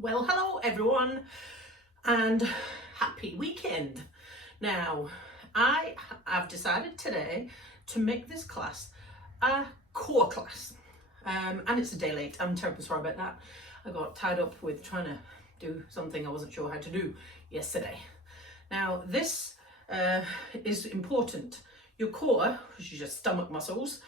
Well, hello everyone and happy weekend. Now, I've decided today to make this class a core class. And it's a day late. I'm terribly sorry about that. I got tied up with trying to do something I wasn't sure how to do yesterday. Now, this is important. Your core, which is your stomach muscles,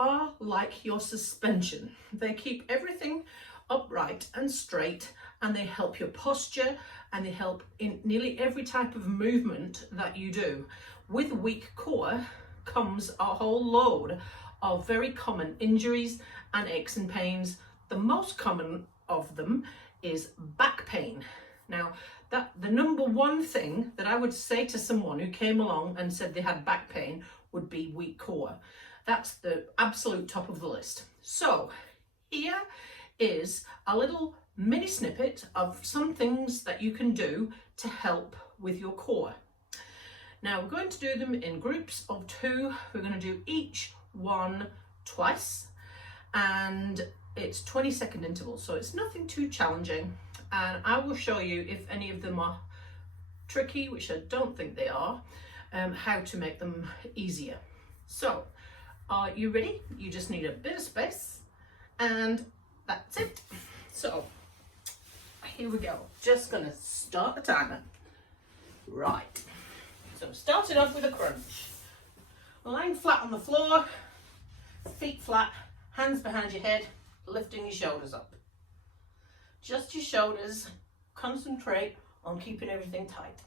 are like your suspension. They keep everything upright and straight, and they help your posture, and they help in nearly every type of movement that you do. With a weak core comes a whole load of very common injuries and aches and pains. The most common of them is back pain. Now, the number one thing that I would say to someone who came along and said they had back pain would be weak core. That's the absolute top of the list. So here is a little mini snippet of some things that you can do to help with your core. Now we're going to do them in groups of 2. We're going to do each one twice, and it's 20-second intervals, so it's nothing too challenging, and I will show you if any of them are tricky, which I don't think they are, how to make them easier. So are you ready? You just need a bit of space, and that's it. So here we go. Just gonna start the timer. Right. So starting off with a crunch. Lying flat on the floor, feet flat, hands behind your head, lifting your shoulders up. Just your shoulders. Concentrate on keeping everything tight.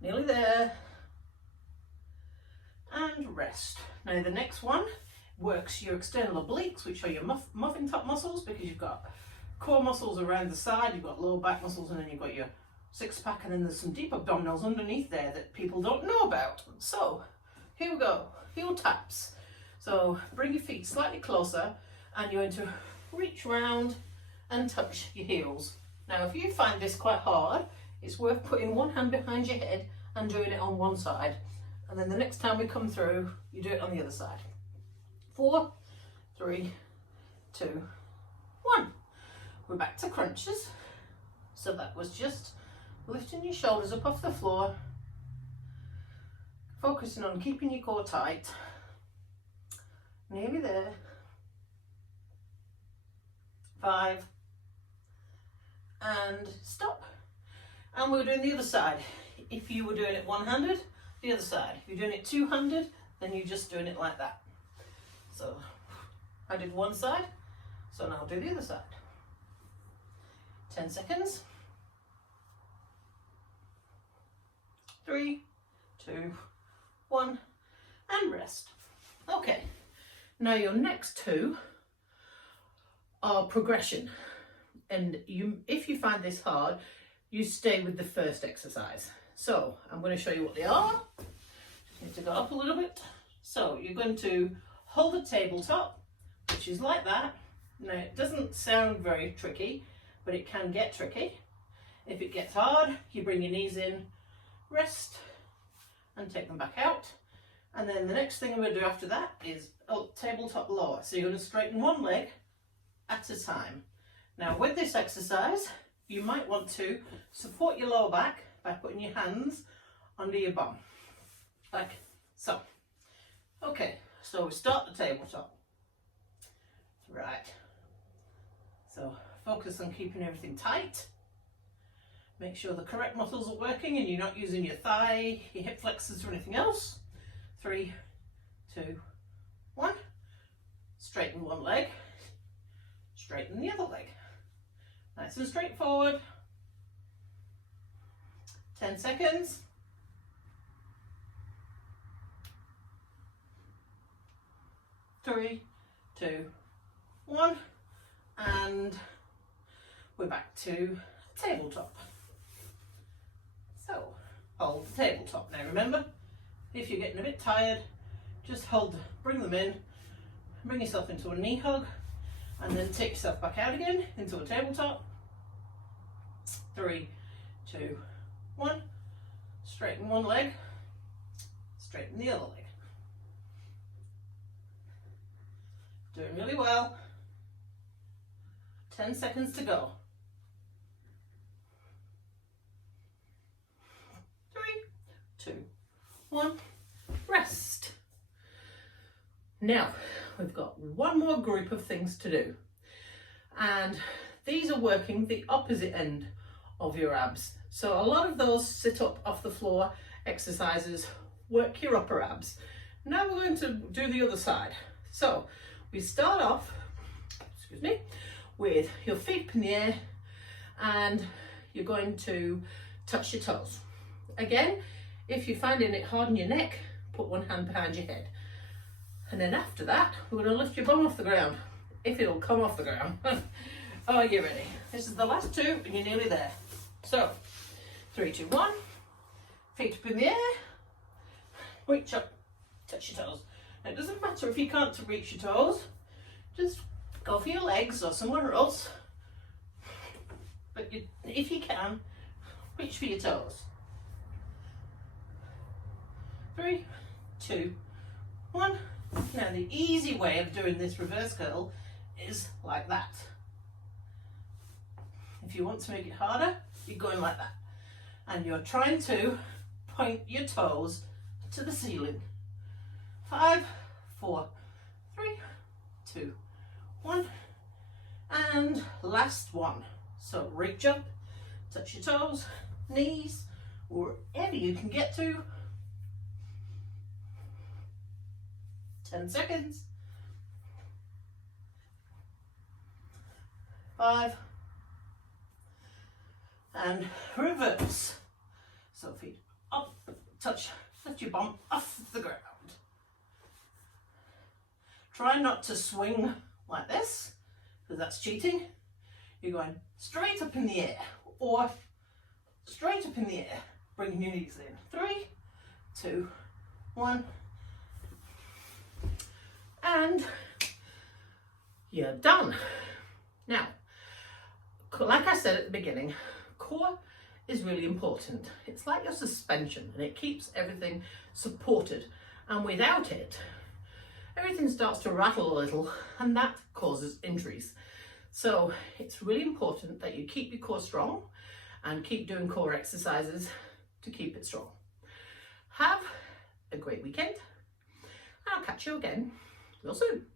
Nearly there. And rest. Now the next one works your external obliques, which are your muffin top muscles, because you've got core muscles around the side, you've got lower back muscles, and then you've got your six pack, and then there's some deep abdominals underneath there that people don't know about. So here we go, heel taps. So bring your feet slightly closer, and you're going to reach round and touch your heels. Now if you find this quite hard, it's worth putting one hand behind your head and doing it on one side. And then the next time we come through, you do it on the other side. 4, 3, 2, 1. We're back to crunches. So that was just lifting your shoulders up off the floor, focusing on keeping your core tight. Nearly there. 5. And stop. And we're doing the other side. If you were doing it one-handed, the other side. If you're doing it two-handed, then you're just doing it like that. So I did one side, so now I'll do the other side. 10 seconds. 3, 2, 1, and rest. Okay, now your next 2 are progression. And if you find this hard, you stay with the first exercise. So I'm going to show you what they are. Just need to go up a little bit. So you're going to hold a tabletop, which is like that. Now it doesn't sound very tricky, but it can get tricky. If it gets hard, you bring your knees in, rest, and take them back out. And then the next thing I'm going to do after that is tabletop lower. So you're going to straighten one leg at a time. Now with this exercise, you might want to support your lower back by putting your hands under your bum, like so. Okay, so we start the tabletop. Right, so focus on keeping everything tight. Make sure the correct muscles are working and you're not using your thigh, your hip flexors or anything else. 3, 2, 1. Straighten one leg, straighten the other leg. Nice and straightforward. 10 seconds. 3, 2, 1, and we're back to tabletop. So hold the tabletop. Now remember, if you're getting a bit tired, just bring them in, bring yourself into a knee hug, and then take yourself back out again into a tabletop. 3, 2, 1. Straighten one leg, straighten the other leg. Doing really well. 10 seconds to go. 3, 2, 1, rest. Now, we've got one more group of things to do. And these are working the opposite end of your abs. So a lot of those sit up off the floor exercises work your upper abs. Now we're going to do the other side. So we start off, excuse me, with your feet up in the air and you're going to touch your toes. Again, if you're finding it hard in your neck, put one hand behind your head. And then after that, we're going to lift your bum off the ground, if it'll come off the ground. Are you ready? This is the last two and you're nearly there. So, 3, 2, 1, feet up in the air, reach up, touch your toes. Now, it doesn't matter if you can't reach your toes, just go for your legs or somewhere else. But if you can, reach for your toes. 3, 2, 1. Now the easy way of doing this reverse curl is like that. If you want to make it harder, you're going like that. And you're trying to point your toes to the ceiling. 5, 4, 3, 2, 1. And last one. So reach up, touch your toes, knees, wherever you can get to. 10 seconds. 5. And reverse. So feet up, touch, lift your bum off the ground. Try not to swing like this, because that's cheating. You're going straight up in the air, or straight up in the air, bringing your knees in. 3, 2, 1. And you're done. Now, like I said at the beginning, core is really important. It's like your suspension and it keeps everything supported. And without it, everything starts to rattle a little and that causes injuries. So it's really important that you keep your core strong and keep doing core exercises to keep it strong. Have a great weekend. I'll catch you again real soon.